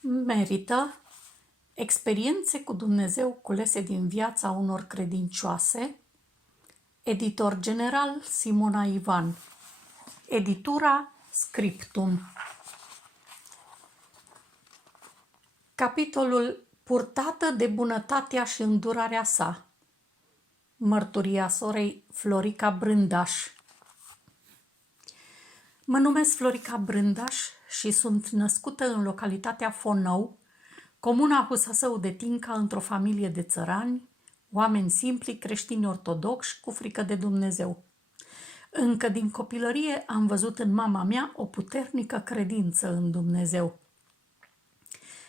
Merită experiențe cu Dumnezeu culese din viața unor credincioase. Editor general Simona Ivan. Editura Scriptum. Capitolul Purtată de bunătatea și îndurarea sa. Mărturia sorei Florica Brândaș. Mă numesc Florica Brândaș și sunt născută în localitatea Fonău, comuna Husăsău de Tinca, într-o familie de țărani, oameni simpli, creștini ortodoxi, cu frică de Dumnezeu. Încă din copilărie am văzut în mama mea o puternică credință în Dumnezeu.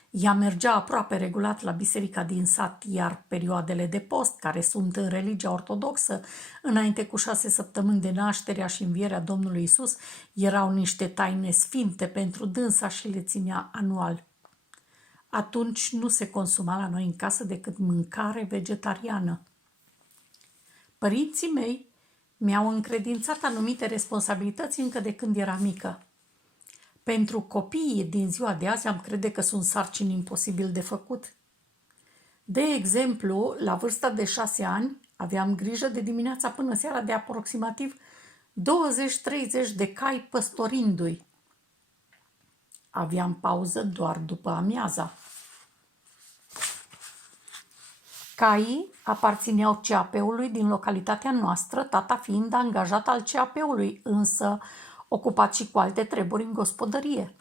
Ea mergea aproape regulat la biserica din sat, iar perioadele de post, care sunt în religia ortodoxă, înainte cu 6 săptămâni de nașterea și învierea Domnului Isus, erau niște taine sfinte pentru dânsa și le ținea anual. Atunci nu se consuma la noi în casă decât mâncare vegetariană. Părinții mei mi-au încredințat anumite responsabilități încă de când era mică. Pentru copiii din ziua de azi am crede că sunt sarcini imposibil de făcut. De exemplu, la vârsta de 6 ani aveam grijă de dimineața până seara de aproximativ 20-30 de cai păstorindu-i. Aveam pauză doar după amiaza. Caii aparțineau CAP-ului din localitatea noastră, tata fiind angajat al CAP-ului, însă ocupat și cu alte treburi în gospodărie.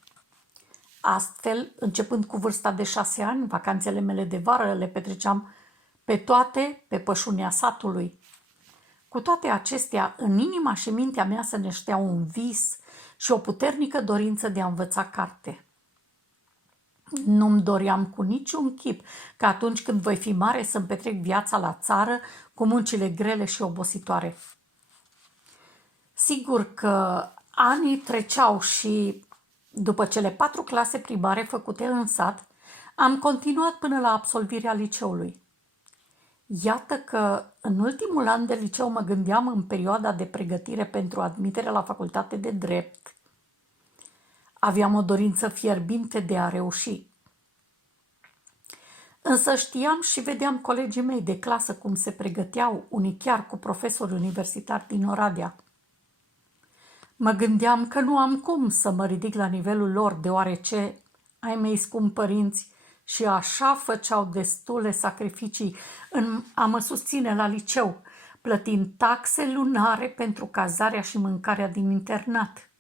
Astfel, începând cu vârsta de 6 ani, vacanțele mele de vară le petreceam pe toate pe pășunea satului. Cu toate acestea, în inima și mintea mea se năștea un vis și o puternică dorință de a învăța carte. Nu-mi doream cu niciun chip că atunci când voi fi mare să-mi petrec viața la țară cu muncile grele și obositoare. Sigur că anii treceau și, după cele 4 clase primare făcute în sat, am continuat până la absolvirea liceului. Iată că în ultimul an de liceu mă gândeam în perioada de pregătire pentru admiterea la facultate de drept. Aveam o dorință fierbinte de a reuși. Însă știam și vedeam colegii mei de clasă cum se pregăteau, unii chiar cu profesori universitari din Oradea. Mă gândeam că nu am cum să mă ridic la nivelul lor, deoarece ai mei scumpi părinți și așa făceau destule sacrificii în a mă susține la liceu, plătind taxe lunare pentru cazarea și mâncarea din internat.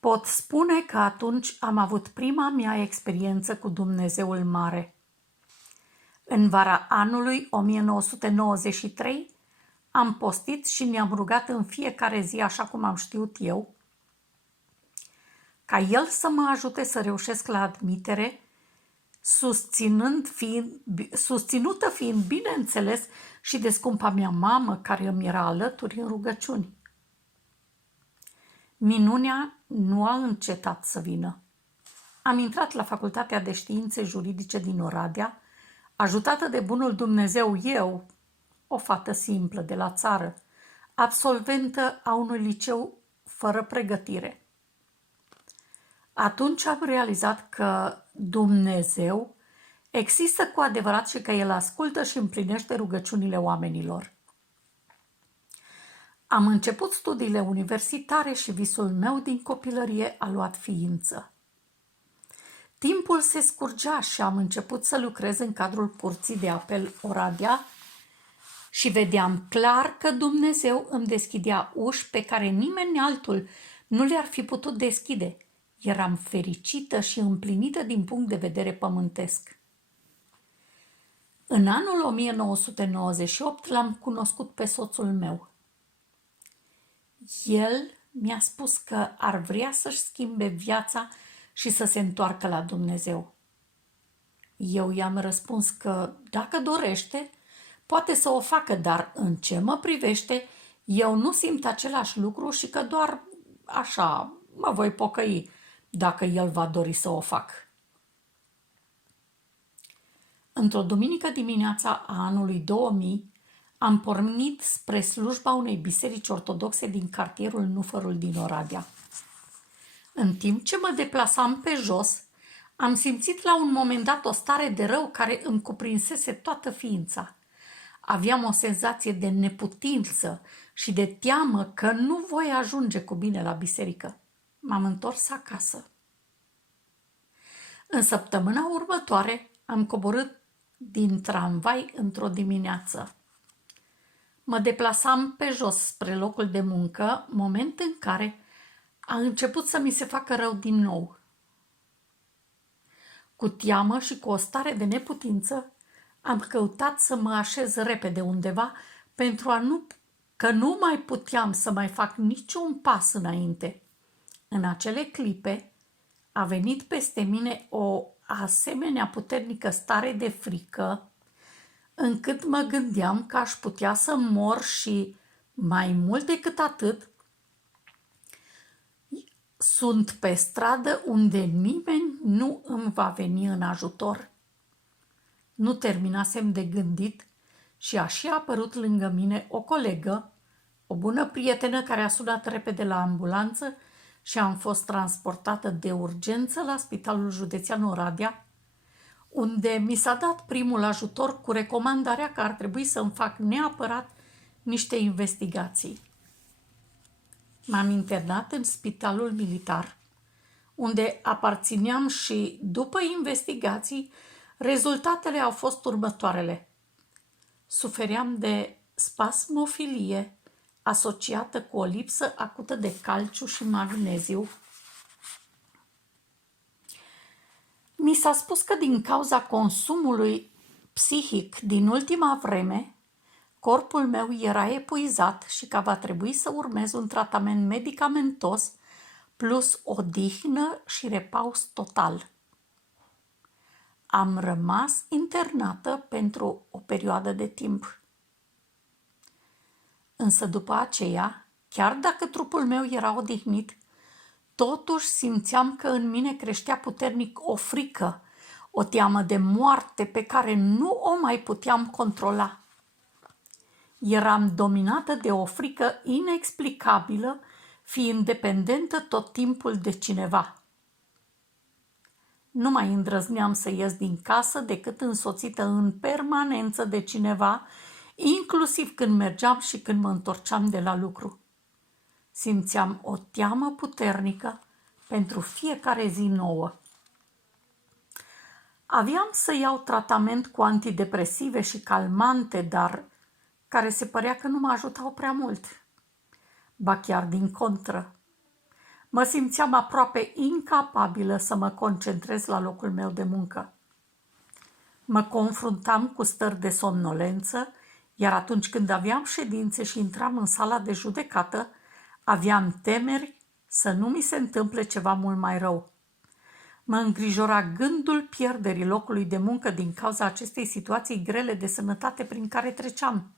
Pot spune că atunci am avut prima mea experiență cu Dumnezeul Mare. În vara anului 1993 am postit și ne-am rugat în fiecare zi, așa cum am știut eu, ca El să mă ajute să reușesc la admitere, susținută fiind, bineînțeles, și de scumpa mea mamă, care îmi era alături în rugăciuni. Minunea nu a încetat să vină. Am intrat la Facultatea de Științe Juridice din Oradea, ajutată de bunul Dumnezeu eu, o fată simplă de la țară, absolventă a unui liceu fără pregătire. Atunci am realizat că Dumnezeu există cu adevărat și că El ascultă și împlinește rugăciunile oamenilor. Am început studiile universitare și visul meu din copilărie a luat ființă. Timpul se scurgea și am început să lucrez în cadrul Curții de Apel Oradea și vedeam clar că Dumnezeu îmi deschidea uși pe care nimeni altul nu le-ar fi putut deschide. Eram fericită și împlinită din punct de vedere pământesc. În anul 1998 l-am cunoscut pe soțul meu. El mi-a spus că ar vrea să-și schimbe viața și să se întoarcă la Dumnezeu. Eu i-am răspuns că, dacă dorește, poate să o facă, dar în ce mă privește, eu nu simt același lucru și că doar așa mă voi pocăi dacă el va dori să o fac. Într-o duminică dimineața a anului 2000, am pornit spre slujba unei biserici ortodoxe din cartierul Nufărul din Oradea. În timp ce mă deplasam pe jos, Am simțit la un moment dat o stare de rău care îmi cuprinsese toată ființa. Aveam o senzație de neputință și de teamă că nu voi ajunge cu bine la biserică. M-am întors acasă. În săptămâna următoare am coborât din tramvai într-o dimineață. Mă deplasam pe jos spre locul de muncă, moment în care a început să mi se facă rău din nou. Cu teamă și cu o stare de neputință, am căutat să mă așez repede undeva că nu mai puteam să mai fac niciun pas înainte. În acele clipe a venit peste mine o asemenea puternică stare de frică, încât mă gândeam că aș putea să mor și, mai mult decât atât, sunt pe stradă unde nimeni nu îmi va veni în ajutor. Nu terminasem de gândit și a și apărut lângă mine o colegă, o bună prietenă care a sunat repede la ambulanță și am fost transportată de urgență la Spitalul Județean Oradea, unde mi s-a dat primul ajutor cu recomandarea că ar trebui să-mi fac neapărat niște investigații. M-am internat în Spitalul Militar, unde aparțineam și, după investigații, rezultatele au fost următoarele. Sufeream de spasmofilie asociată cu o lipsă acută de calciu și magneziu. Mi s-a spus că din cauza consumului psihic din ultima vreme, corpul meu era epuizat și că va trebui să urmez un tratament medicamentos plus odihnă și repaus total. Am rămas internată pentru o perioadă de timp. Însă după aceea, chiar dacă trupul meu era odihnit, totuși simțeam că în mine creștea puternic o frică, o teamă de moarte pe care nu o mai puteam controla. Eram dominată de o frică inexplicabilă, fiind dependentă tot timpul de cineva. Nu mai îndrăzneam să ies din casă decât însoțită în permanență de cineva, inclusiv când mergeam și când mă întorceam de la lucru. Simțeam o teamă puternică pentru fiecare zi nouă. Aveam să iau tratament cu antidepresive și calmante, dar care se părea că nu mă ajutau prea mult. Ba chiar din contră. Mă simțeam aproape incapabilă să mă concentrez la locul meu de muncă. Mă confruntam cu stări de somnolență, iar atunci când aveam ședințe și intram în sala de judecată, aveam temeri să nu mi se întâmple ceva mult mai rău. Mă îngrijora gândul pierderii locului de muncă din cauza acestei situații grele de sănătate prin care treceam.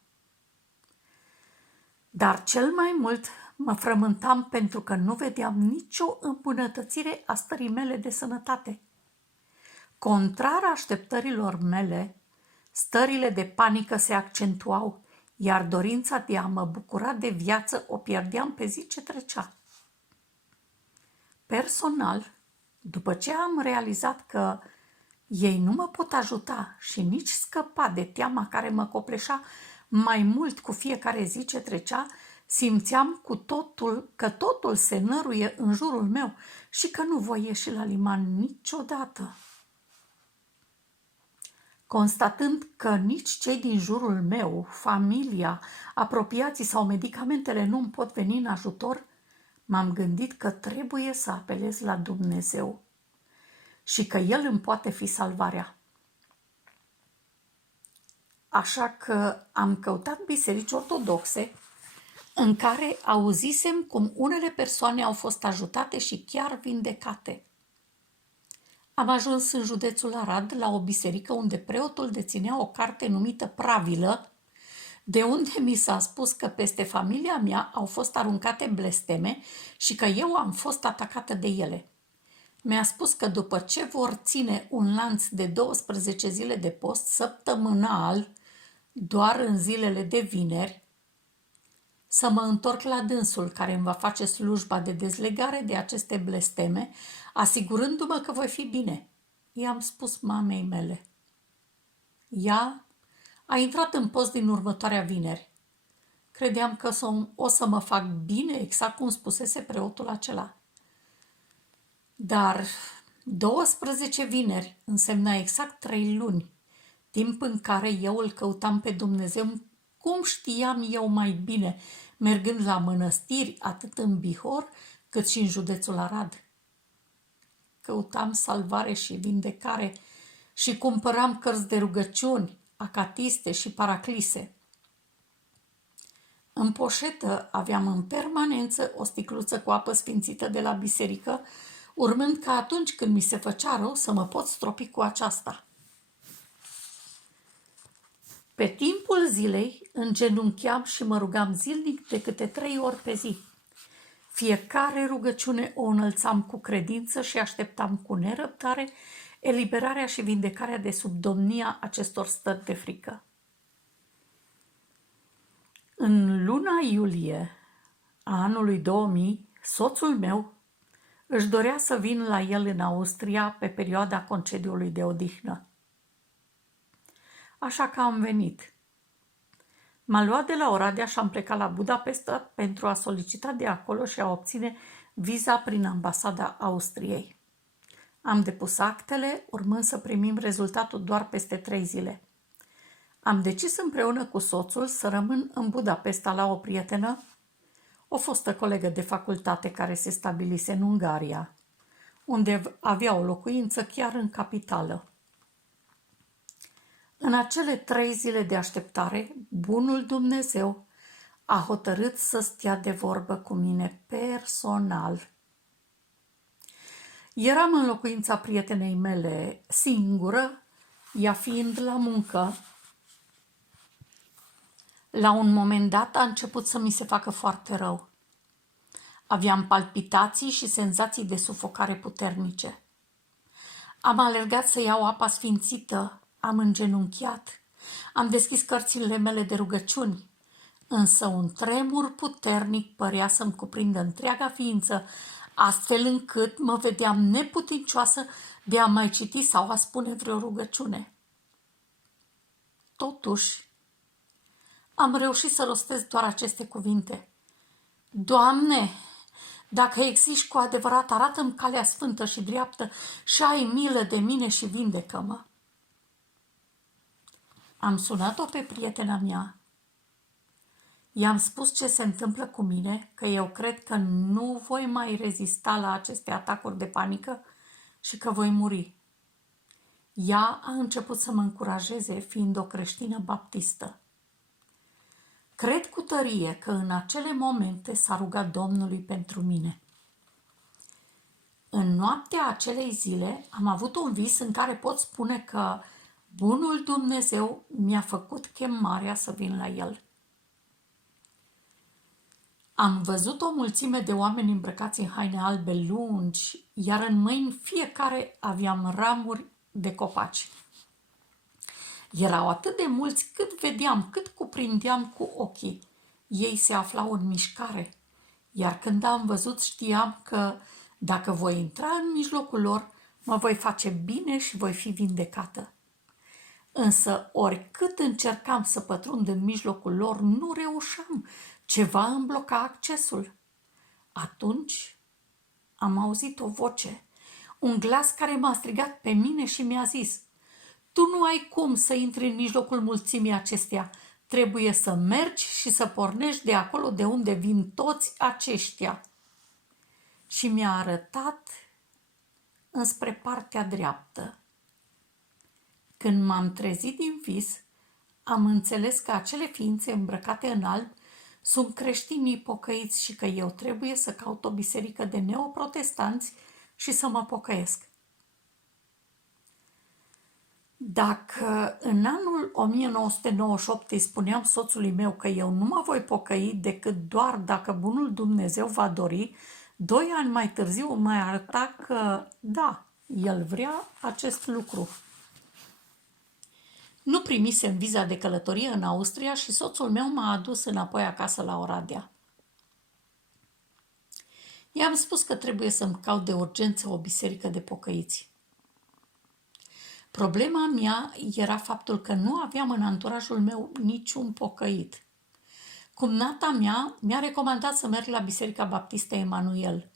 Dar cel mai mult mă frământam pentru că nu vedeam nicio îmbunătățire a stării mele de sănătate. Contrar așteptărilor mele, stările de panică se accentuau, iar dorința de a mă bucura de viață o pierdeam pe zi ce trecea. Personal, după ce am realizat că ei nu mă pot ajuta și nici scăpa de teama care mă copleșea mai mult cu fiecare zi ce trecea, simțeam că totul se năruie în jurul meu și că nu voi ieși la liman niciodată. Constatând că nici cei din jurul meu, familia, apropiații sau medicamentele nu îmi pot veni în ajutor, m-am gândit că trebuie să apelez la Dumnezeu și că El îmi poate fi salvarea. Așa că am căutat biserici ortodoxe în care auzisem cum unele persoane au fost ajutate și chiar vindecate. Am ajuns în județul Arad la o biserică unde preotul deținea o carte numită Pravilă, de unde mi s-a spus că peste familia mea au fost aruncate blesteme și că eu am fost atacată de ele. Mi-a spus că după ce vor ține un lanț de 12 zile de post săptămânal, doar în zilele de vineri, să mă întorc la dânsul care îmi va face slujba de dezlegare de aceste blesteme, asigurându-mă că voi fi bine. i-am spus mamei mele. Ea a intrat în post din următoarea vineri. Credeam că o să mă fac bine, exact cum spusese preotul acela. Dar 12 vineri însemna exact 3 luni, timp în care eu îl căutam pe Dumnezeu cum știam eu mai bine, mergând la mănăstiri atât în Bihor cât și în județul Arad. Căutam salvare și vindecare și cumpăram cărți de rugăciuni, acatiste și paraclise. În poșetă aveam în permanență o sticluță cu apă sfințită de la biserică, urmând ca atunci când mi se făcea rău să mă pot stropi cu aceasta. Pe timpul zilei îngenuncheam și mă rugam zilnic de câte 3 ori pe zi. Fiecare rugăciune o înălțam cu credință și așteptam cu nerăbdare eliberarea și vindecarea de sub domnia acestor stări de frică. În luna iulie a anului 2000, soțul meu își dorea să vin la el în Austria pe perioada concediului de odihnă. Așa că am venit. M-a luat de la Oradea și am plecat la Budapesta pentru a solicita de acolo și a obține viza prin ambasada Austriei. Am depus actele, urmând să primim rezultatul doar peste 3 zile. Am decis împreună cu soțul să rămân în Budapesta la o prietenă, o fostă colegă de facultate care se stabilise în Ungaria, unde avea o locuință chiar în capitală. În acele 3 zile de așteptare, bunul Dumnezeu a hotărât să stea de vorbă cu mine personal. Eram în locuința prietenei mele singură, ea fiind la muncă. La un moment dat a început să mi se facă foarte rău. Aveam palpitații și senzații de sufocare puternice. Am alergat să iau apa sfințită, am îngenunchiat, am deschis cărțile mele de rugăciuni, însă un tremur puternic părea să-mi cuprindă întreaga ființă, astfel încât mă vedeam neputincioasă de a mai citi sau a spune vreo rugăciune. Totuși, am reușit să rostesc doar aceste cuvinte. Doamne, dacă existi cu adevărat, arată-mi calea sfântă și dreaptă și ai milă de mine și vindecă-mă. Am sunat-o pe prietena mea. I-am spus ce se întâmplă cu mine, că eu cred că nu voi mai rezista la aceste atacuri de panică și că voi muri. Ea a început să mă încurajeze, fiind o creștină baptistă. Cred cu tărie că în acele momente s-a rugat Domnului pentru mine. În noaptea acelei zile am avut un vis în care pot spune că bunul Dumnezeu mi-a făcut chemarea să vin la el. Am văzut o mulțime de oameni îmbrăcați în haine albe lungi, iar în mâini fiecare aveam ramuri de copaci. Erau atât de mulți cât vedeam, cât cuprindeam cu ochii. Ei se aflau în mișcare, iar când am văzut știam că dacă voi intra în mijlocul lor, mă voi face bine și voi fi vindecată. Însă oricât încercam să pătrund în mijlocul lor, nu reușeam, ceva îmi bloca accesul. Atunci am auzit o voce, un glas care m-a strigat pe mine și mi-a zis: tu nu ai cum să intri în mijlocul mulțimii acesteia, trebuie să mergi și să pornești de acolo de unde vin toți aceștia. Și mi-a arătat înspre partea dreaptă. Când m-am trezit din vis, am înțeles că acele ființe îmbrăcate în alb sunt creștinii pocăiți și că eu trebuie să caut o biserică de neoprotestanți și să mă pocăiesc. Dacă în anul 1998 îi spuneam soțului meu că eu nu mă voi pocăi decât doar dacă bunul Dumnezeu va dori, 2 ani mai târziu mai arăta că da, el vrea acest lucru. Nu primisem viza de călătorie în Austria și soțul meu m-a adus înapoi acasă la Oradea. I-am spus că trebuie să-mi caut de urgență o biserică de pocăiți. Problema mea era faptul că nu aveam în anturajul meu niciun pocăit. Cumnata mea mi-a recomandat să merg la Biserica Baptistă Emanuel,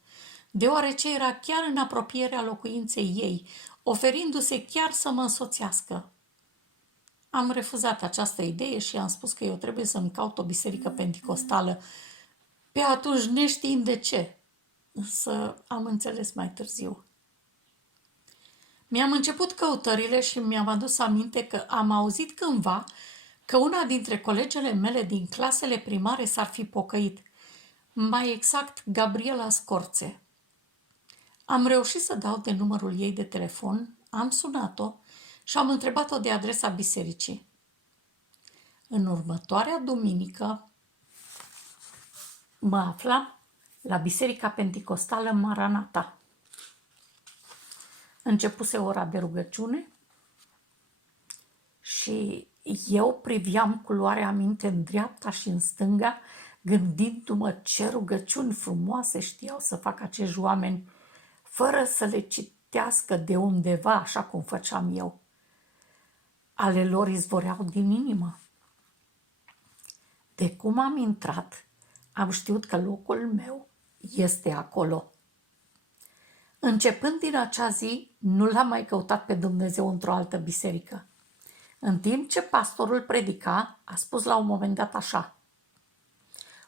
deoarece era chiar în apropierea locuinței ei, oferindu-se chiar să mă însoțească. Am refuzat această idee și am spus că eu trebuie să-mi caut o biserică penticostală, pe atunci neștiind de ce. Însă am înțeles mai târziu. Mi-am început căutările și mi-am adus aminte că am auzit cândva că una dintre colegele mele din clasele primare s-ar fi pocăit, mai exact Gabriela Scorțe. Am reușit să dau de numărul ei de telefon, am sunat-o și am întrebat-o de adresa bisericii. În următoarea duminică mă aflam la Biserica Penticostală Maranata. Începuse ora de rugăciune și eu priveam cu luarea minte în dreapta și în stânga, gândindu-mă ce rugăciuni frumoase știau să facă acești oameni, fără să le citească de undeva, așa cum făceam eu. Ale lor izvoreau din inimă. De cum am intrat, am știut că locul meu este acolo. Începând din acea zi, nu l-am mai căutat pe Dumnezeu într-o altă biserică. În timp ce pastorul predica, a spus la un moment dat așa: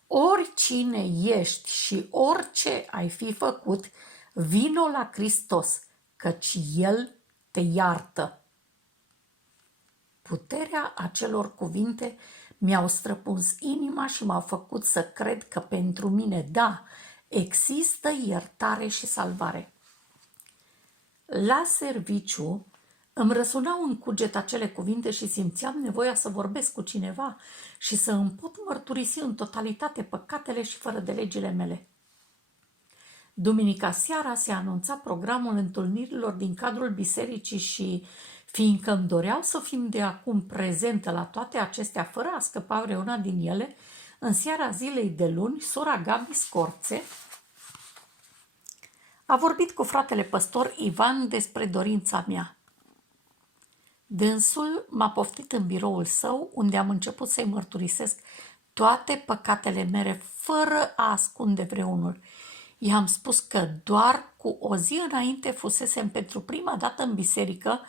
oricine ești și orice ai fi făcut, vino la Hristos, căci El te iartă. Puterea acelor cuvinte mi-au străpuns inima și m-au făcut să cred că pentru mine, da, există iertare și salvare. La serviciu îmi răsunau în cuget acele cuvinte și simțeam nevoia să vorbesc cu cineva și să îmi pot mărturisi în totalitate păcatele și fără de legile mele. Duminica seara se anunța programul întâlnirilor din cadrul bisericii și, fiindcă îmi doreau să fim de acum prezentă la toate acestea fără a scăpa vreuna din ele, în seara zilei de luni, sora Gabi Scorțe a vorbit cu fratele păstor Ivan despre dorința mea. Dânsul m-a poftit în biroul său, unde am început să-i mărturisesc toate păcatele mele, fără a ascunde vreunul. I-am spus că doar cu o zi înainte fusesem pentru prima dată în biserică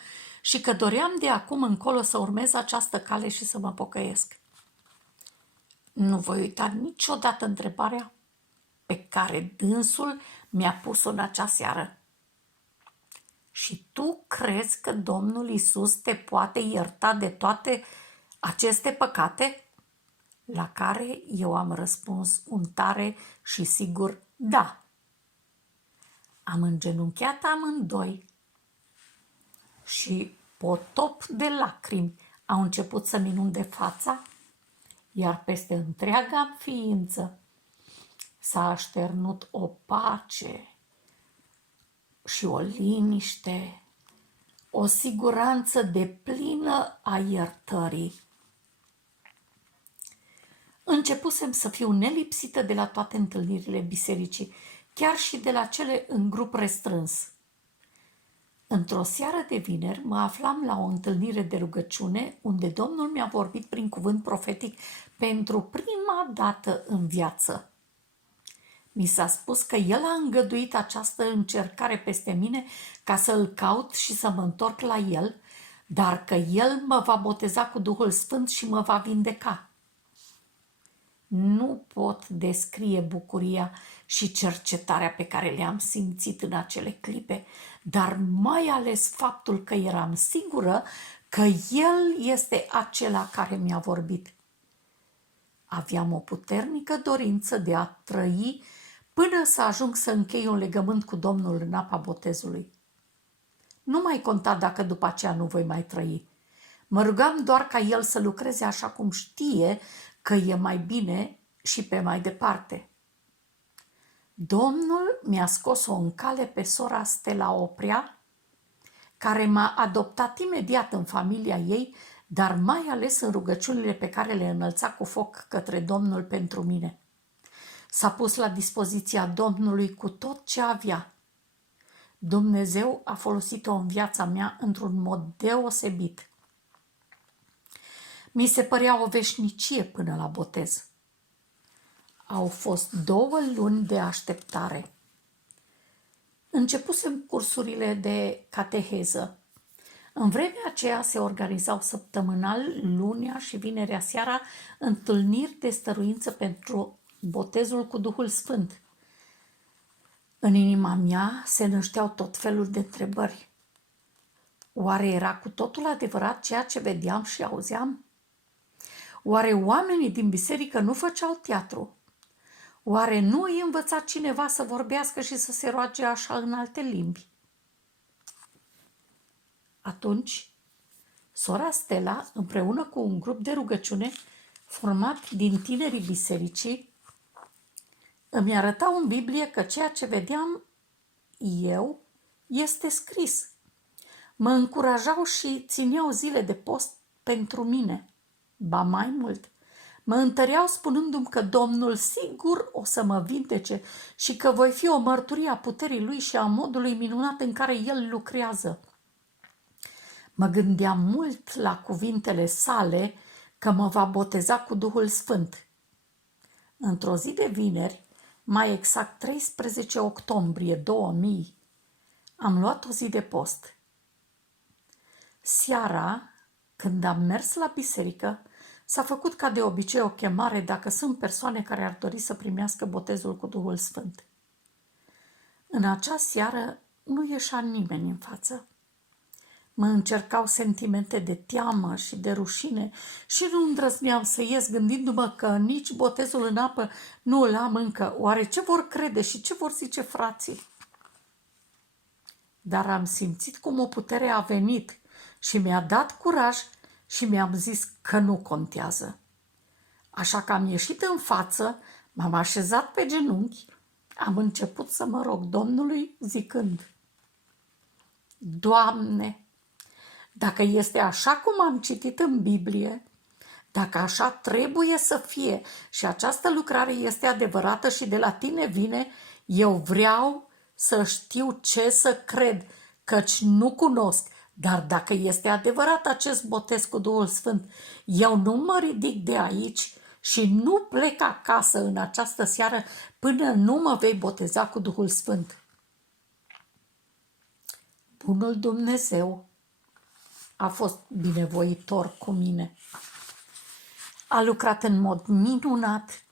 și că doream de acum încolo să urmez această cale și să mă pocăiesc. Nu voi uita niciodată întrebarea pe care dânsul mi-a pus-o în acea seară. Și tu crezi că Domnul Iisus te poate ierta de toate aceste păcate? La care eu am răspuns un tare și sigur da. Am îngenunchiat amândoi și potop de lacrimi au început să-mi inunde fața, iar peste întreaga ființă s-a așternut o pace și o liniște, o siguranță deplină a iertării. Începusem să fiu nelipsită de la toate întâlnirile bisericii, chiar și de la cele în grup restrâns. Într-o seară de vineri mă aflam la o întâlnire de rugăciune unde Domnul mi-a vorbit prin cuvânt profetic pentru prima dată în viață. Mi s-a spus că El a îngăduit această încercare peste mine ca să îl caut și să mă întorc la El, dar că El mă va boteza cu Duhul Sfânt și mă va vindeca. Nu pot descrie bucuria și cercetarea pe care le-am simțit în acele clipe, dar mai ales faptul că eram sigură că El este acela care mi-a vorbit. Aveam o puternică dorință de a trăi până să ajung să închei un legământ cu Domnul în apa botezului. Nu mai conta dacă după aceea nu voi mai trăi. Mă rugam doar ca El să lucreze așa cum știe că e mai bine și pe mai departe. Domnul mi-a scos-o în cale pe sora Stella Oprea, care m-a adoptat imediat în familia ei, dar mai ales în rugăciunile pe care le înălța cu foc către Domnul pentru mine. S-a pus la dispoziția Domnului cu tot ce avea. Dumnezeu a folosit-o în viața mea într-un mod deosebit. Mi se părea o veșnicie până la botez. Au fost 2 luni de așteptare. Începusem cursurile de cateheză. În vremea aceea se organizau săptămânal, lunea și vinerea seara, întâlniri de stăruință pentru botezul cu Duhul Sfânt. În inima mea se nășteau tot felul de întrebări. Oare era cu totul adevărat ceea ce vedeam și auzeam? Oare oamenii din biserică nu făceau teatru? Oare nu îi învăța cineva să vorbească și să se roage așa în alte limbi? Atunci, sora Stella, împreună cu un grup de rugăciune format din tinerii bisericii, îmi arătau în Biblie că ceea ce vedeam eu este scris. Mă încurajau și țineau zile de post pentru mine. Ba mai mult, mă întăreau spunându-mi că Domnul sigur o să mă vindece și că voi fi o mărturie a puterii Lui și a modului minunat în care El lucrează. Mă gândeam mult la cuvintele sale că mă va boteza cu Duhul Sfânt. Într-o zi de vineri, mai exact 13 octombrie 2000, am luat o zi de post. Seara, când am mers la biserică, s-a făcut ca de obicei o chemare dacă sunt persoane care ar dori să primească botezul cu Duhul Sfânt. În acea seară nu ieșea nimeni în față. Mă încercau sentimente de teamă și de rușine și nu îndrăzneam să ies gândindu-mă că nici botezul în apă nu îl am încă. Oare ce vor crede și ce vor zice frații? Dar am simțit cum o putere a venit și mi-a dat curaj și mi-am zis că nu contează. Așa că am ieșit în față, m-am așezat pe genunchi, am început să mă rog Domnului zicând: Doamne, dacă este așa cum am citit în Biblie, dacă așa trebuie să fie și această lucrare este adevărată și de la tine vine, eu vreau să știu ce să cred, căci nu cunosc. Dar dacă este adevărat acest botez cu Duhul Sfânt, eu nu mă ridic de aici și nu plec acasă în această seară până nu mă vei boteza cu Duhul Sfânt. Bunul Dumnezeu a fost binevoitor cu mine. A lucrat în mod minunat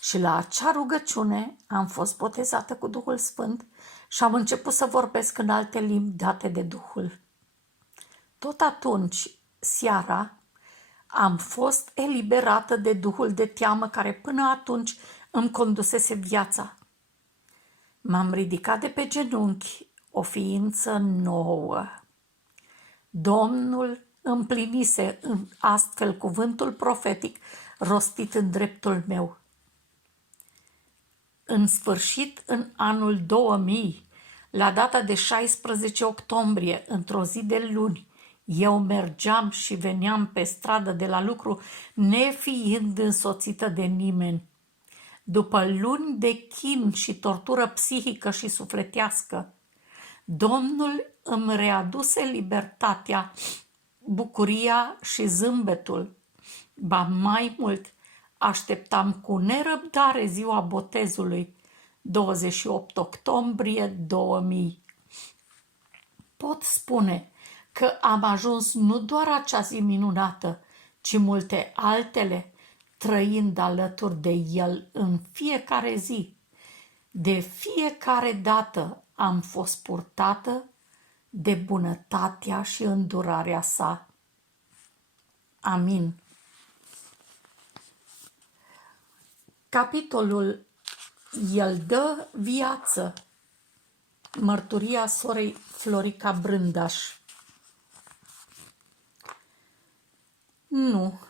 și la acea rugăciune am fost botezată cu Duhul Sfânt și am început să vorbesc în alte limbi date de Duhul. Tot atunci, seara, am fost eliberată de duhul de teamă care până atunci îmi condusese viața. M-am ridicat de pe genunchi, o ființă nouă. Domnul împlinise astfel cuvântul profetic rostit în dreptul meu. În sfârșit, în anul 2000, la data de 16 octombrie, într-o zi de luni, eu mergeam și veneam pe stradă de la lucru, nefiind însoțită de nimeni. După luni de chin și tortură psihică și sufletească, Domnul îmi readuse libertatea, bucuria și zâmbetul. Ba mai mult, așteptam cu nerăbdare ziua botezului, 28 octombrie 2000. Pot spune că am ajuns nu doar acea zi minunată, ci multe altele, trăind alături de El în fiecare zi. De fiecare dată am fost purtată de bunătatea și îndurarea sa. Amin. Capitolul El dă viață. Mărturia sorei Florica Brândaș. Nu,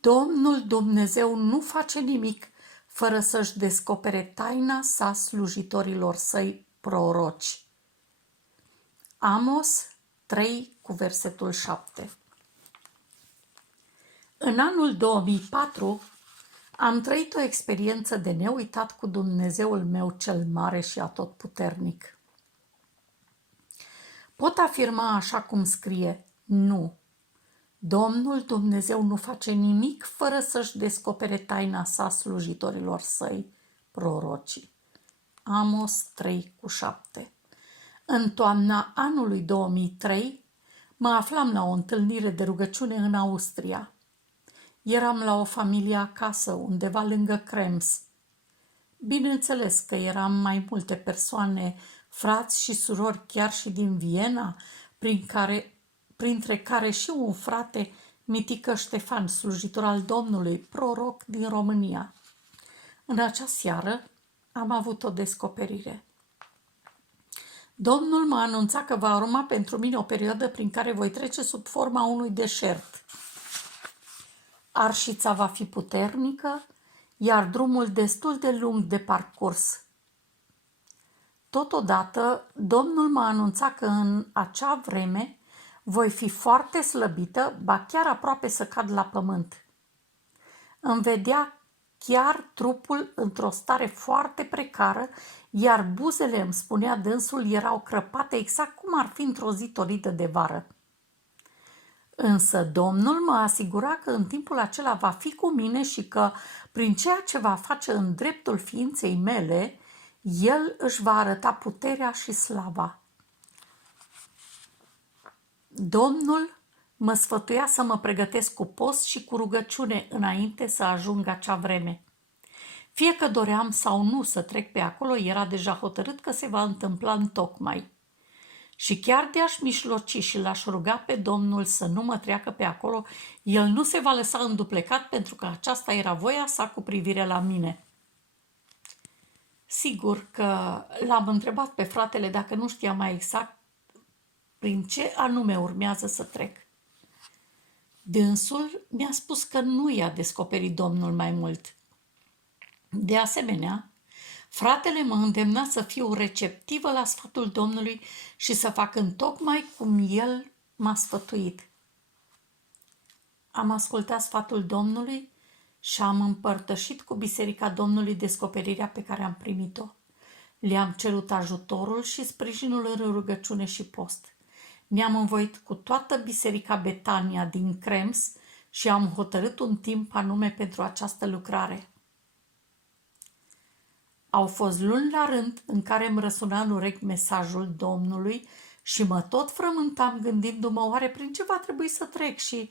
Domnul Dumnezeu nu face nimic fără să-și descopere taina sa slujitorilor săi proroci. Amos 3 cu versetul 7. În anul 2004 am trăit o experiență de neuitat cu Dumnezeul meu cel mare și atotputernic. Pot afirma așa cum scrie, nu. Domnul Dumnezeu nu face nimic fără să-și descopere taina sa slujitorilor săi, prorocii. Amos 3:7. În toamna anului 2003 mă aflam la o întâlnire de rugăciune în Austria. Eram la o familie acasă, undeva lângă Krems. Bineînțeles că eram mai multe persoane, frați și surori chiar și din Viena, printre care și un frate, Mitică Ștefan, slujitor al Domnului, proroc din România. În acea seară am avut o descoperire. Domnul m-a anunțat că va urma pentru mine o perioadă prin care voi trece sub forma unui deșert. Arșița va fi puternică, iar drumul destul de lung de parcurs. Totodată, Domnul m-a anunțat că în acea vreme voi fi foarte slăbită, ba chiar aproape să cad la pământ. Îmi vedea chiar trupul într-o stare foarte precară, iar buzele, îmi spunea dânsul, erau crăpate exact cum ar fi într-o zi toridă de vară. Însă Domnul mă asigura că în timpul acela va fi cu mine și că, prin ceea ce va face în dreptul ființei mele, El își va arăta puterea și slava. Domnul mă sfătuia să mă pregătesc cu post și cu rugăciune înainte să ajungă acea vreme. Fie că doream sau nu să trec pe acolo, era deja hotărât că se va întâmpla întocmai. Și chiar de aș mișloci și l-aș ruga pe Domnul să nu mă treacă pe acolo, El nu se va lăsa înduplecat, pentru că aceasta era voia sa cu privire la mine. Sigur că l-am întrebat pe fratele dacă nu știa mai exact prin ce anume urmează să trec. Dânsul mi-a spus că nu i-a descoperit Domnul mai mult. De asemenea, fratele mă îndemna să fiu receptivă la sfatul Domnului și să fac întocmai cum el m-a sfătuit. Am ascultat sfatul Domnului și am împărtășit cu Biserica Domnului descoperirea pe care am primit-o. Le-am cerut ajutorul și sprijinul în rugăciune și post. Ne-am învoit cu toată Biserica Betania din Krems și am hotărât un timp anume pentru această lucrare. Au fost luni la rând în care îmi răsuna în urechi mesajul Domnului și mă tot frământam gândindu-mă oare prin ce va trebui să trec și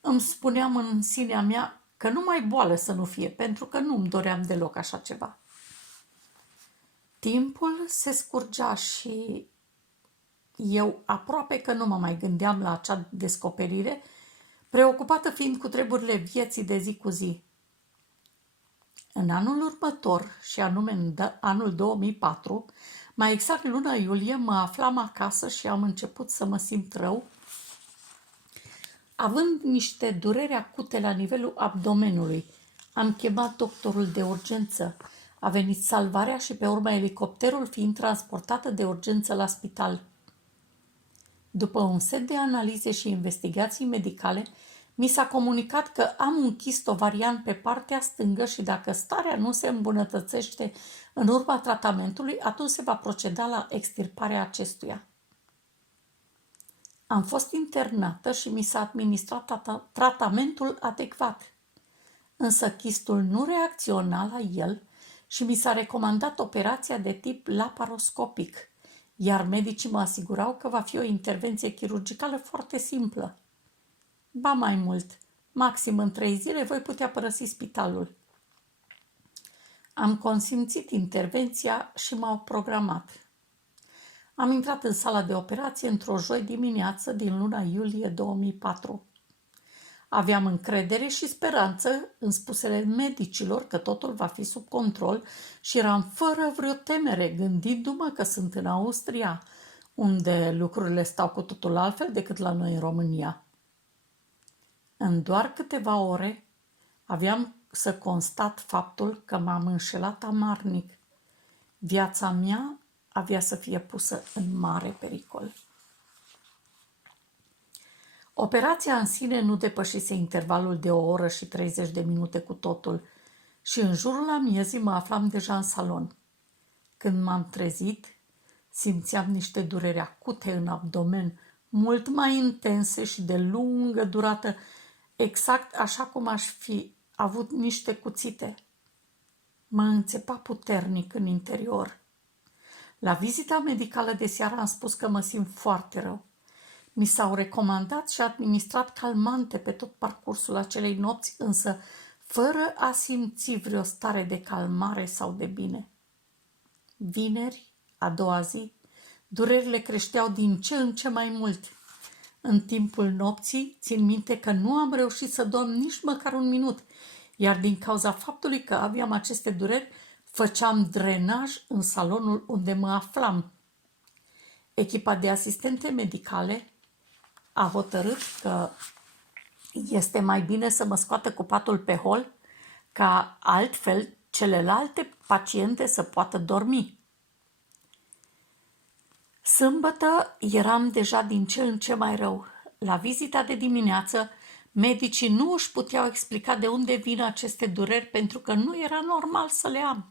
îmi spuneam în sinea mea că numai boală să nu fie, pentru că nu-mi doream deloc așa ceva. Timpul se scurgea și eu aproape că nu mă mai gândeam la acea descoperire, preocupată fiind cu treburile vieții de zi cu zi. În anul următor, și anume în anul 2004, mai exact luna iulie, mă aflam acasă și am început să mă simt rău, având niște dureri acute la nivelul abdomenului. Am chemat doctorul de urgență. A venit salvarea și pe urmă elicopterul fiind transportată de urgență la spital. După un set de analize și investigații medicale, mi s-a comunicat că am un chist ovarian pe partea stângă și dacă starea nu se îmbunătățește în urma tratamentului, atunci se va proceda la extirparea acestuia. Am fost internată și mi s-a administrat tratamentul adecvat. Însă chistul nu reacționa la el și mi s-a recomandat operația de tip laparoscopic, iar medicii mă asigurau că va fi o intervenție chirurgicală foarte simplă. Ba mai mult, maxim în 3 zile voi putea părăsi spitalul. Am consimțit intervenția și m-au programat. Am intrat în sala de operație într-o joi dimineață din luna iulie 2004. Aveam încredere și speranță în spusele medicilor că totul va fi sub control și eram fără vreo temere, gândindu-mă că sunt în Austria, unde lucrurile stau cu totul altfel decât la noi în România. În doar câteva ore aveam să constat faptul că m-am înșelat amarnic. Viața mea avea să fie pusă în mare pericol. Operația în sine nu depășise intervalul de 1 oră și 30 de minute cu totul și în jurul amiezii mă aflam deja în salon. Când m-am trezit, Simțeam niște dureri acute în abdomen, mult mai intense și de lungă durată, exact așa cum aș fi avut niște cuțite. Mă înțepa puternic în interior. La vizita medicală de seară am spus că mă simt foarte rău. Mi s-au recomandat și administrat calmante pe tot parcursul acelei nopți, însă fără a simți vreo stare de calmare sau de bine. Vineri, a doua zi, durerile creșteau din ce în ce mai mult. În timpul nopții, țin minte că nu am reușit să dorm nici măcar un minut, iar din cauza faptului că aveam aceste dureri, făceam drenaj în salonul unde mă aflam. Echipa de asistente medicale a hotărât că este mai bine să mă scoată cu patul pe hol, ca altfel celelalte paciente să poată dormi. Sâmbătă eram deja din ce în ce mai rău. La vizita de dimineață, medicii nu își puteau explica de unde vin aceste dureri pentru că nu era normal să le am.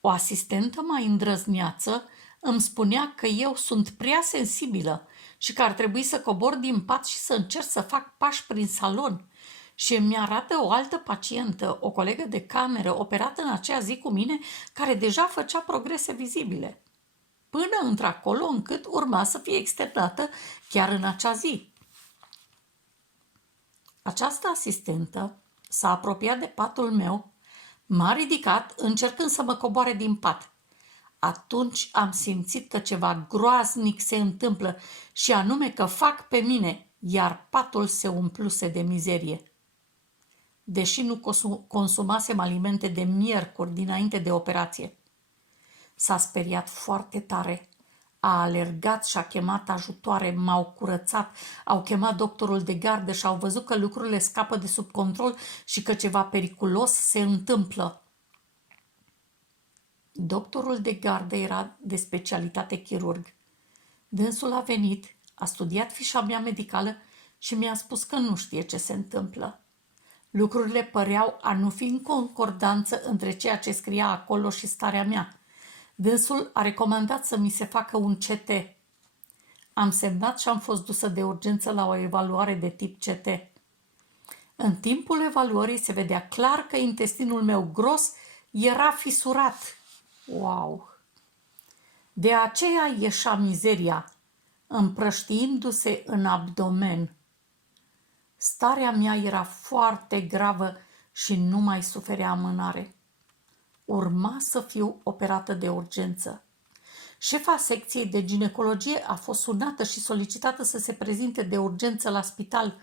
O asistentă mai îndrăzneață îmi spunea că eu sunt prea sensibilă și că ar trebui să cobor din pat și să încerc să fac pași prin salon. Și îmi arată o altă pacientă, o colegă de cameră, operată în aceea zi cu mine, care deja făcea progrese vizibile. Până într-acolo încât urma să fie externată chiar în acea zi. Această asistentă s-a apropiat de patul meu, m-a ridicat încercând să mă coboare din pat. Atunci am simțit că ceva groaznic se întâmplă și anume că fac pe mine, iar patul se umpluse de mizerie. Deși nu consumasem alimente de miercuri dinainte de operație. S-a speriat foarte tare. A alergat și a chemat ajutoare, m-au curățat, au chemat doctorul de gardă și au văzut că lucrurile scapă de sub control și că ceva periculos se întâmplă. Doctorul de gardă era de specialitate chirurg. Dânsul a venit, a studiat fișa mea medicală și mi-a spus că nu știe ce se întâmplă. Lucrurile păreau a nu fi în concordanță între ceea ce scria acolo și starea mea. Dânsul a recomandat să mi se facă un CT. Am semnat și am fost dusă de urgență la o evaluare de tip CT. În timpul evaluării se vedea clar că intestinul meu gros era fisurat. Wow! De aceea ieșea mizeria, împrăștiindu-se în abdomen. Starea mea era foarte gravă și nu mai suferea amânare. Urma să fiu operată de urgență. Șefa secției de ginecologie a fost sunată și solicitată să se prezinte de urgență la spital.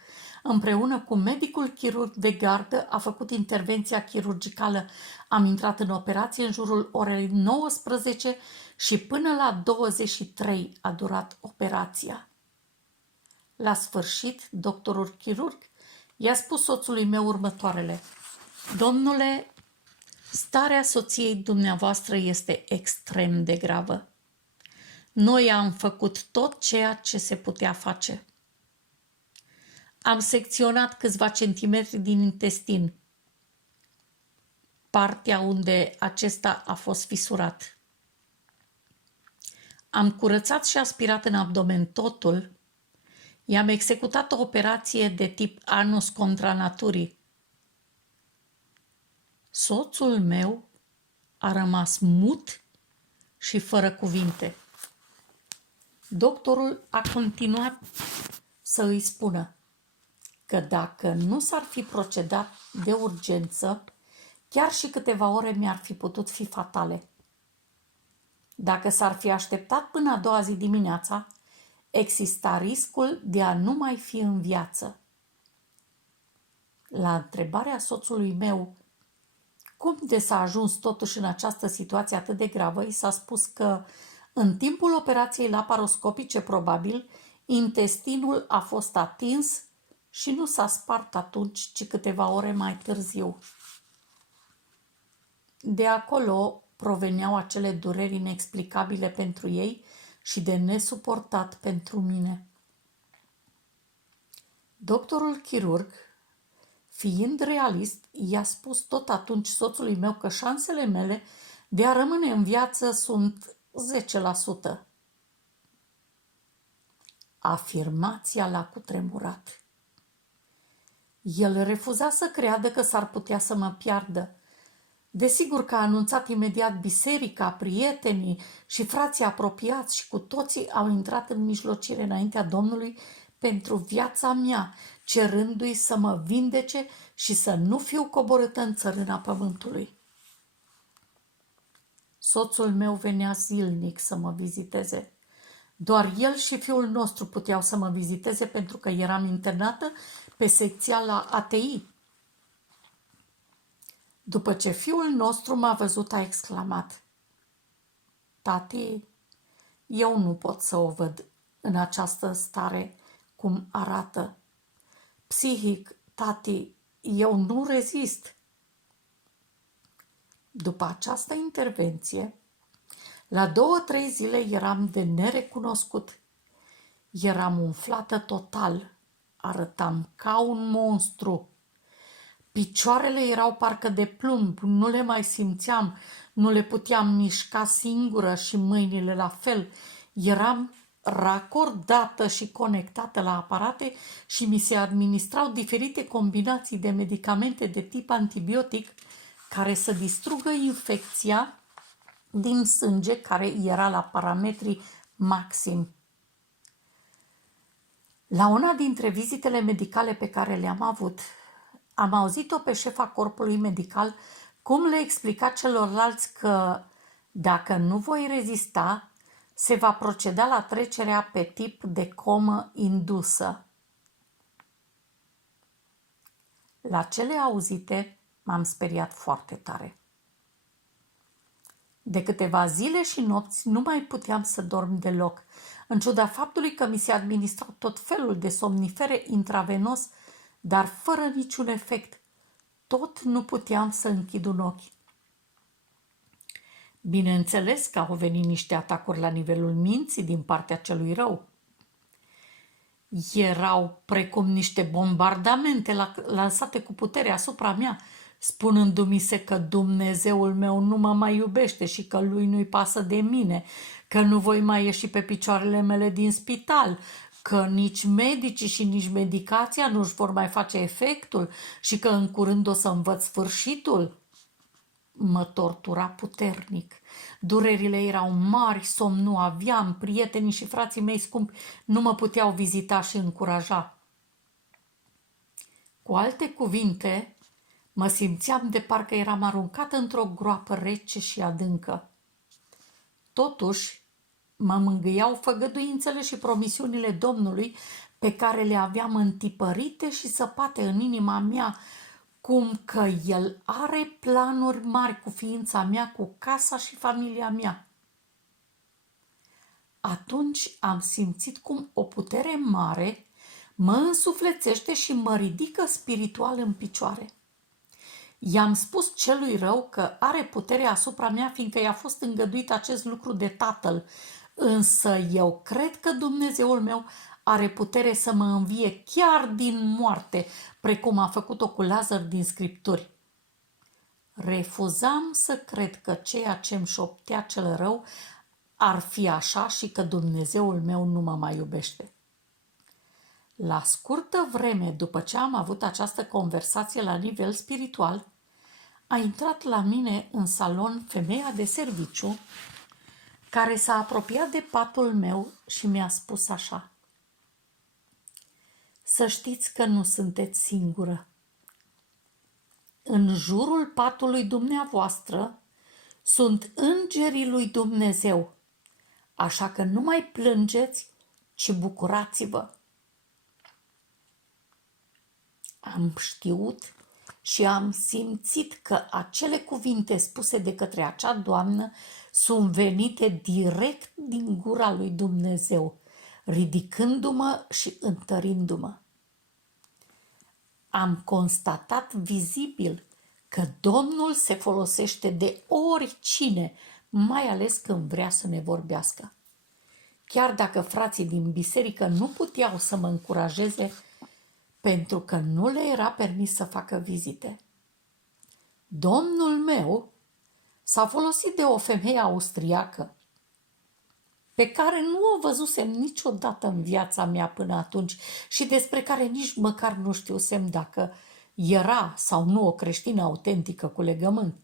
Împreună cu medicul chirurg de gardă a făcut intervenția chirurgicală. Am intrat în operație în jurul orei 19 și până la 23 a durat operația. La sfârșit, doctorul chirurg i-a spus soțului meu următoarele: Domnule, starea soției dumneavoastră este extrem de gravă. Noi am făcut tot ceea ce se putea face. Am secționat câțiva centimetri din intestin, partea unde acesta a fost fisurat. Am curățat și aspirat în abdomen totul. I-am executat o operație de tip anus contra naturii. Soțul meu a rămas mut și fără cuvinte. Doctorul a continuat să îi spună că dacă nu s-ar fi procedat de urgență, chiar și câteva ore mi-ar fi putut fi fatale. Dacă s-ar fi așteptat până a doua zi dimineața, exista riscul de a nu mai fi în viață. La întrebarea soțului meu cum de s-a ajuns totuși în această situație atât de gravă, i s-a spus că în timpul operației laparoscopice, probabil, intestinul a fost atins și nu s-a spart atunci, ci câteva ore mai târziu. De acolo proveneau acele dureri inexplicabile pentru ei și de nesuportat pentru mine. Doctorul chirurg, fiind realist, i-a spus tot atunci soțului meu că șansele mele de a rămâne în viață sunt 10%. Afirmația l-a cutremurat. El refuza să creadă că s-ar putea să mă piardă. Desigur că a anunțat imediat biserica, prietenii și frații apropiați și cu toții au intrat în mijlocire înaintea Domnului pentru viața mea, cerându-i să mă vindece și să nu fiu coborâtă în țărâna pământului. Soțul meu venea zilnic să mă viziteze. Doar el și fiul nostru puteau să mă viziteze pentru că eram internată pe secția la ATI. După ce fiul nostru m-a văzut, a exclamat: "Tati, eu nu pot să o văd în această stare cum arată. Psihic, tati, eu nu rezist." După această intervenție, la 2-3 zile eram de nerecunoscut. Eram umflată total, arătam ca un monstru. Picioarele erau parcă de plumb, nu le mai simțeam, nu le puteam mișca singură și mâinile la fel. Eram racordată și conectată la aparate și mi se administrau diferite combinații de medicamente de tip antibiotic care să distrugă infecția din sânge, care era la parametri maxim. La una dintre vizitele medicale pe care le-am avut, am auzit-o pe șefa corpului medical cum le explica celorlalți că dacă nu voi rezista, se va proceda la trecerea pe tip de comă indusă. La cele auzite m-am speriat foarte tare. De câteva zile și nopți nu mai puteam să dorm deloc, în ciuda faptului că mi se administrau tot felul de somnifere intravenos, dar fără niciun efect. Tot nu puteam să închid un ochi. Bineînțeles că au venit niște atacuri la nivelul minții din partea celui rău. Erau precum niște bombardamente lansate cu putere asupra mea, spunându-mi se că Dumnezeul meu nu mă mai iubește și că lui nu-i pasă de mine, că nu voi mai ieși pe picioarele mele din spital, că nici medicii și nici medicația nu își vor mai face efectul și că în curând o să învăț sfârșitul. Mă tortura puternic. Durerile erau mari, somn nu aveam, prietenii și frații mei scumpi nu mă puteau vizita și încuraja. Cu alte cuvinte, mă simțeam de parcă eram aruncată într-o groapă rece și adâncă. Totuși, mă mângâiau făgăduințele și promisiunile Domnului pe care le aveam întipărite și săpate în inima mea, cum că El are planuri mari cu ființa mea, cu casa și familia mea. Atunci am simțit cum o putere mare mă însuflețește și mă ridică spiritual în picioare. I-am spus celui rău că are putere asupra mea, fiindcă i-a fost îngăduit acest lucru de Tatăl, însă eu cred că Dumnezeul meu are putere să mă învie chiar din moarte, precum a făcut-o cu Lazar din Scripturi. Refuzam să cred că ceea ce îmi șoptea cel rău ar fi așa și că Dumnezeul meu nu mă mai iubește. La scurtă vreme după ce am avut această conversație la nivel spiritual, a intrat la mine în salon femeia de serviciu, care s-a apropiat de patul meu și mi-a spus așa: "Să știți că nu sunteți singură. În jurul patului dumneavoastră sunt îngerii lui Dumnezeu, așa că nu mai plângeți, ci bucurați-vă." Am știut și am simțit că acele cuvinte spuse de către acea doamnă sunt venite direct din gura lui Dumnezeu, ridicându-mă și întărindu-mă. Am constatat vizibil că Domnul se folosește de oricine, mai ales când vrea să ne vorbească. Chiar dacă frații din biserică nu puteau să mă încurajeze, pentru că nu le era permis să facă vizite. Domnul meu s-a folosit de o femeie austriacă pe care nu o văzusem niciodată în viața mea până atunci și despre care nici măcar nu știusem dacă era sau nu o creștină autentică cu legământ.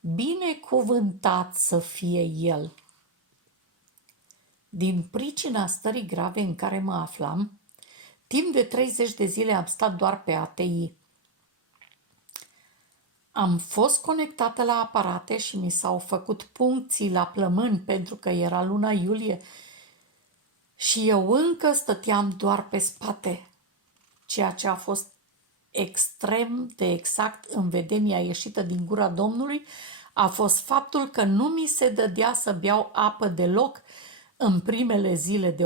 Binecuvântat să fie El! Din pricina stării grave în care mă aflam, timp de 30 de zile am stat doar pe ATI. Am fost conectată la aparate și mi s-au făcut puncții la plămâni pentru că era luna iulie și eu încă stăteam doar pe spate. Ceea ce a fost extrem de exact în vedenia ieșită din gura Domnului a fost faptul că nu mi se dădea să beau apă deloc în primele zile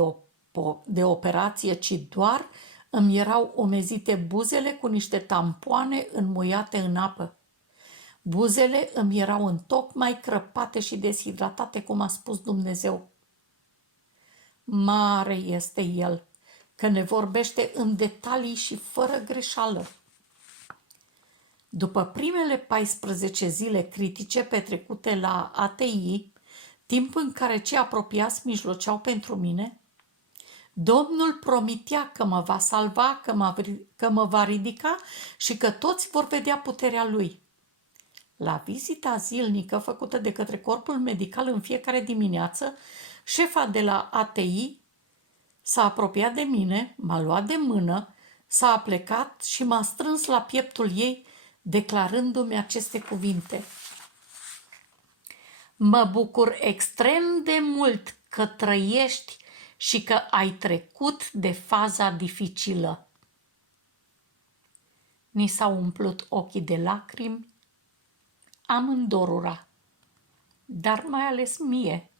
de operație, ci doar îmi erau umezite buzele cu niște tampoane înmuiate în apă. Buzele îmi erau întocmai crăpate și deshidratate, cum a spus Dumnezeu. Mare este El, că ne vorbește în detalii și fără greșeală. După primele 14 zile critice petrecute la ATI, timp în care cei apropiați mijloceau pentru mine, Domnul promitea că mă va salva, că mă va ridica și că toți vor vedea puterea Lui. La vizita zilnică făcută de către corpul medical în fiecare dimineață, șefa de la ATI s-a apropiat de mine, m-a luat de mână, s-a aplecat și m-a strâns la pieptul ei, declarându-mi aceste cuvinte. Mă bucur extrem de mult că trăiești și că ai trecut de faza dificilă. Ni s-au umplut ochii de lacrimi, amândorura, dar mai ales mie,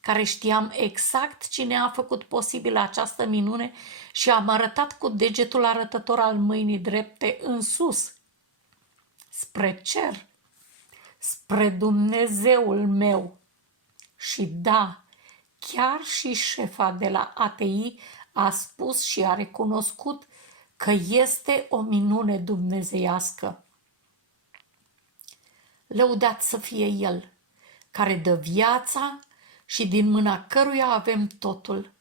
care știam exact cine a făcut posibil această minune și am arătat cu degetul arătător al mâinii drepte în sus, spre cer, spre Dumnezeul meu. Și da, chiar și șefa de la ATI a spus și a recunoscut că este o minune dumnezeiască. Lăudat să fie El, care dă viața și din mâna căruia avem totul.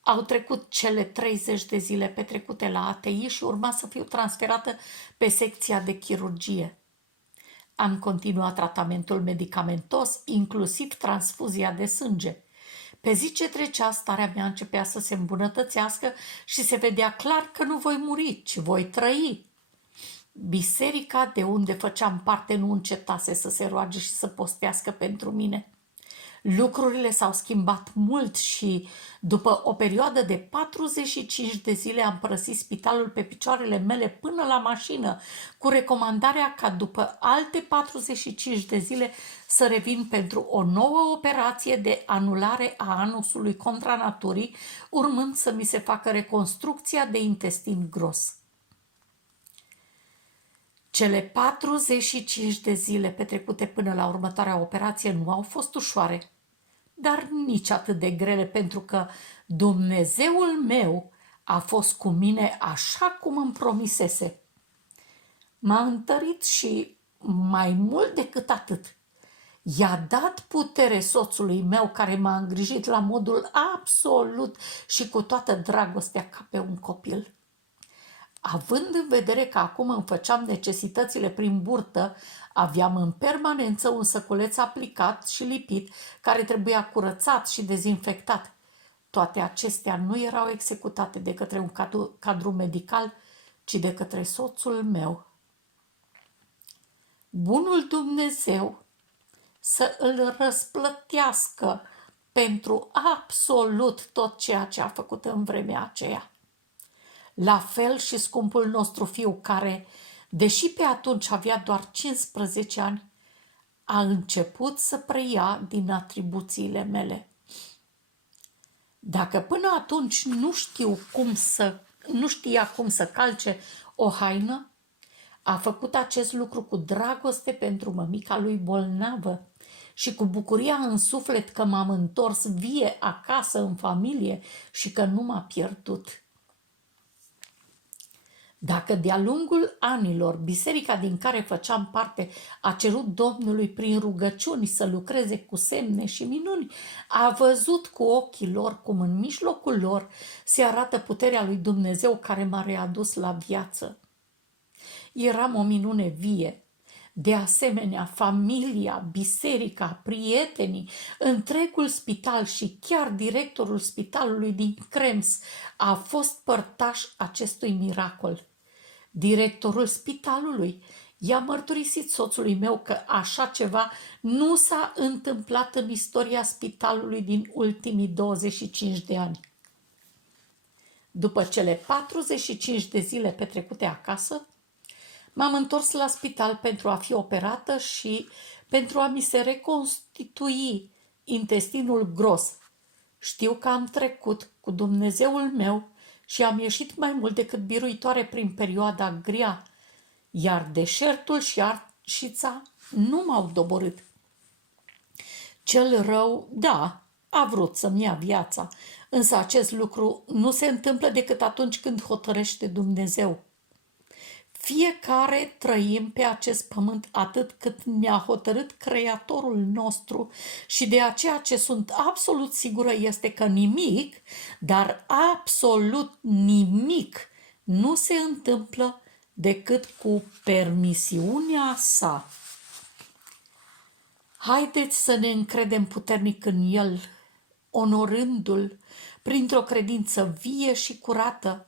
Au trecut cele 30 de zile petrecute la ATI și urma să fiu transferată pe secția de chirurgie. Am continuat tratamentul medicamentos, inclusiv transfuzia de sânge. Pe zi ce trecea, starea mea începea să se îmbunătățească și se vedea clar că nu voi muri, ci voi trăi. Biserica de unde făceam parte nu încetase să se roage și să postească pentru mine. Lucrurile s-au schimbat mult și după o perioadă de 45 de zile am părăsit spitalul pe picioarele mele până la mașină, cu recomandarea ca după alte 45 de zile să revin pentru o nouă operație de anulare a anusului contra naturii, urmând să mi se facă reconstrucția de intestin gros. Cele 45 de zile petrecute până la următoarea operație nu au fost ușoare, dar nici atât de grele, pentru că Dumnezeul meu a fost cu mine așa cum îmi promisese. M-a întărit și, mai mult decât atât, i-a dat putere soțului meu, care m-a îngrijit la modul absolut și cu toată dragostea ca pe un copil. Având în vedere că acum îmi făceam necesitățile prin burtă, aveam în permanență un săculeț aplicat și lipit, care trebuia curățat și dezinfectat. Toate acestea nu erau executate de către un cadru medical, ci de către soțul meu. Bunul Dumnezeu să îl răsplătească pentru absolut tot ceea ce a făcut în vremea aceea. La fel și scumpul nostru fiu, care, deși pe atunci avea doar 15 ani, a început să preia din atribuțiile mele. Dacă până atunci nu știa cum să calce o haină, a făcut acest lucru cu dragoste pentru mămica lui bolnavă și cu bucuria în suflet că m-am întors vie acasă în familie și că nu m-a pierdut. Dacă de-a lungul anilor biserica din care făceam parte a cerut Domnului prin rugăciuni să lucreze cu semne și minuni, a văzut cu ochii lor cum în mijlocul lor se arată puterea lui Dumnezeu care m-a readus la viață. Eram o minune vie. De asemenea, familia, biserica, prietenii, întregul spital și chiar directorul spitalului din Krems a fost părtaș acestui miracol. Directorul spitalului i-a mărturisit soțului meu că așa ceva nu s-a întâmplat în istoria spitalului din ultimii 25 de ani. După cele 45 de zile petrecute acasă, m-am întors la spital pentru a fi operată și pentru a mi se reconstitui intestinul gros. Știu că am trecut cu Dumnezeul meu și am ieșit mai mult decât biruitoare prin perioada grea, iar deșertul și arșița nu m-au doborât. Cel rău, da, a vrut să-mi ia viața, însă acest lucru nu se întâmplă decât atunci când hotărăște Dumnezeu. Fiecare trăim pe acest pământ atât cât ne-a hotărât Creatorul nostru și de aceea ce sunt absolut sigură este că nimic, dar absolut nimic, nu se întâmplă decât cu permisiunea sa. Haideți să ne încredem puternic în El, onorându-L printr-o credință vie și curată,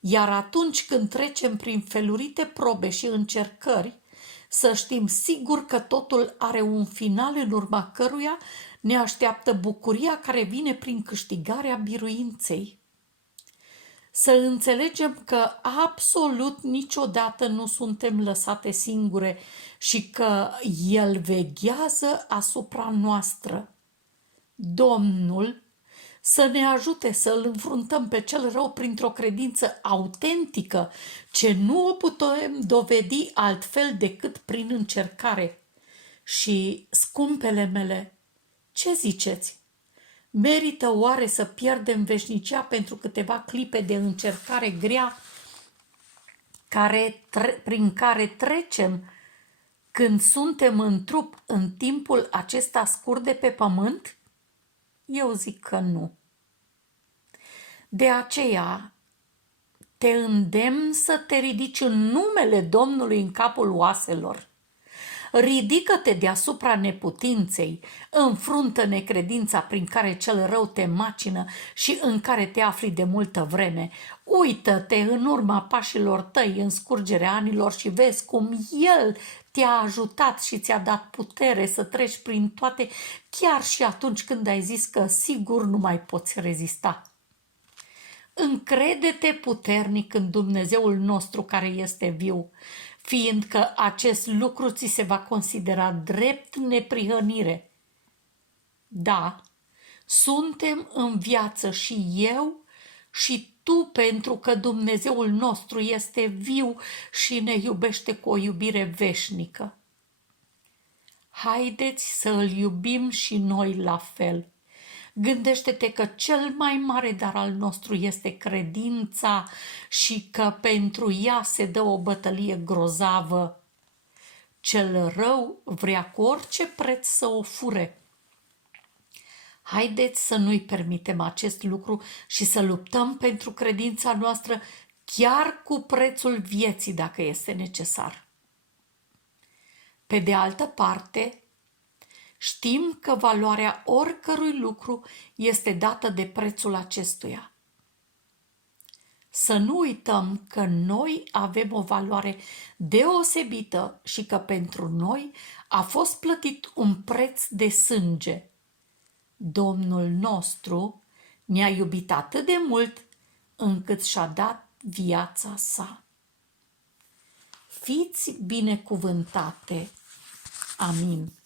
iar atunci când trecem prin felurite probe și încercări, să știm sigur că totul are un final în urma căruia ne așteaptă bucuria care vine prin câștigarea biruinței. Să înțelegem că absolut niciodată nu suntem lăsate singure și că El veghează asupra noastră. Domnul să ne ajute să îl înfruntăm pe cel rău printr-o credință autentică, ce nu o putem dovedi altfel decât prin încercare. Și, scumpele mele, ce ziceți? Merită oare să pierdem veșnicia pentru câteva clipe de încercare grea prin care trecem când suntem în trup în timpul acesta scurt de pe pământ? Eu zic că nu. De aceea te îndemn să te ridici în numele Domnului în capul oaselor. Ridică-te deasupra neputinței, înfruntă necredința prin care cel rău te macină și în care te afli de multă vreme. Uită-te în urma pașilor tăi în scurgerea anilor și vezi cum El te-a ajutat și ți-a dat putere să treci prin toate, chiar și atunci când ai zis că sigur nu mai poți rezista. Încrede-te puternic în Dumnezeul nostru care este viu, fiindcă acest lucru ți se va considera drept neprihănire. Da, suntem în viață și eu și tu, pentru că Dumnezeul nostru este viu și ne iubește cu o iubire veșnică. Haideți să îl iubim și noi la fel. Gândește-te că cel mai mare dar al nostru este credința și că pentru ea se dă o bătălie grozavă. Cel rău vrea cu orice preț să o fure. Haideți să nu-i permitem acest lucru și să luptăm pentru credința noastră chiar cu prețul vieții dacă este necesar. Pe de altă parte, știm că valoarea oricărui lucru este dată de prețul acestuia. Să nu uităm că noi avem o valoare deosebită și că pentru noi a fost plătit un preț de sânge. Domnul nostru ne-a iubit atât de mult încât și-a dat viața sa. Fiți binecuvântate. Amin.